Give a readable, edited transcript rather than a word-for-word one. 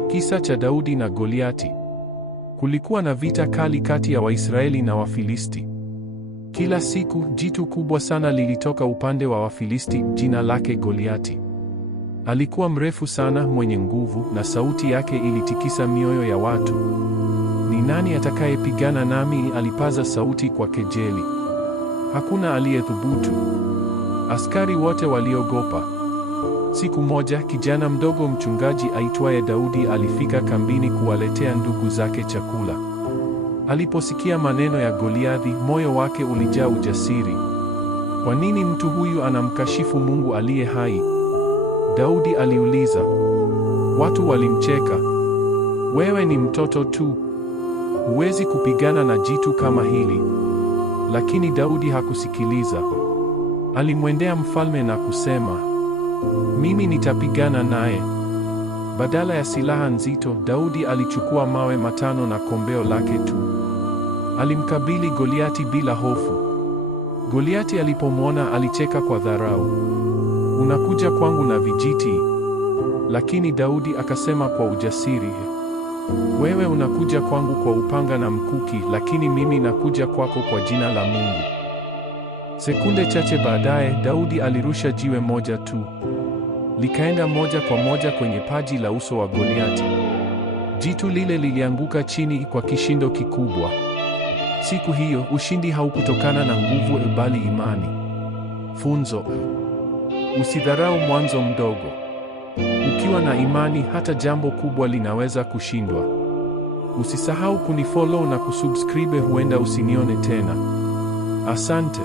Kisa cha Daudi na Goliati. Kulikuwa na vita kali kati ya Waisraeli na Wafilisti. Kila siku jitu kubwa sana lilitoka upande wa Wafilisti, jina lake Goliati. Alikuwa mrefu sana, mwenye nguvu, na sauti yake ilitikisa mioyo ya watu. Ni nani atakayepigana nami? Alipaza sauti kwa kejeli. Hakuna aliyethubutu. Askari wote waliogopa. Siku moja kijana mdogo mchungaji aitwaye Daudi alifika kambini kuwaletea ndugu zake chakula. Aliposikia maneno ya Goliathi, moyo wake ulijaa ujasiri. Kwa nini mtu huyu anamkashifu Mungu aliye hai? Daudi aliuliza. Watu walimcheka. Wewe ni mtoto tu. Huwezi kupigana na jitu kama hili. Lakini Daudi hakusikiliza. Alimwendea mfalme na kusema, mimi nitapigana naye. Badala ya silaha nzito, Daudi alichukua mawe 5 na kombeo lake tu. Alimkabili Goliati bila hofu. Goliati alipomwona alicheka kwa dharau. Unakuja kwangu na vijiti? Lakini Daudi akasema kwa ujasiri, wewe unakuja kwangu kwa upanga na mkuki, lakini mimi nakuja kwako kwa jina la Mungu. Sekunde chache baadaye, Daudi alirusha jiwe moja tu. Likaenda moja kwa moja kwenye paji la uso wa Goliati. Jitu lile lilianguka chini kwa kishindo kikubwa. Siku hiyo, ushindi haukutokana na nguvu bali imani. Funzo: usidharau mwanzo mdogo. Ukiwa na imani, hata jambo kubwa linaweza kushindwa. Usisahau kunifollow na kusubscribe, huenda usinione tena. Asante.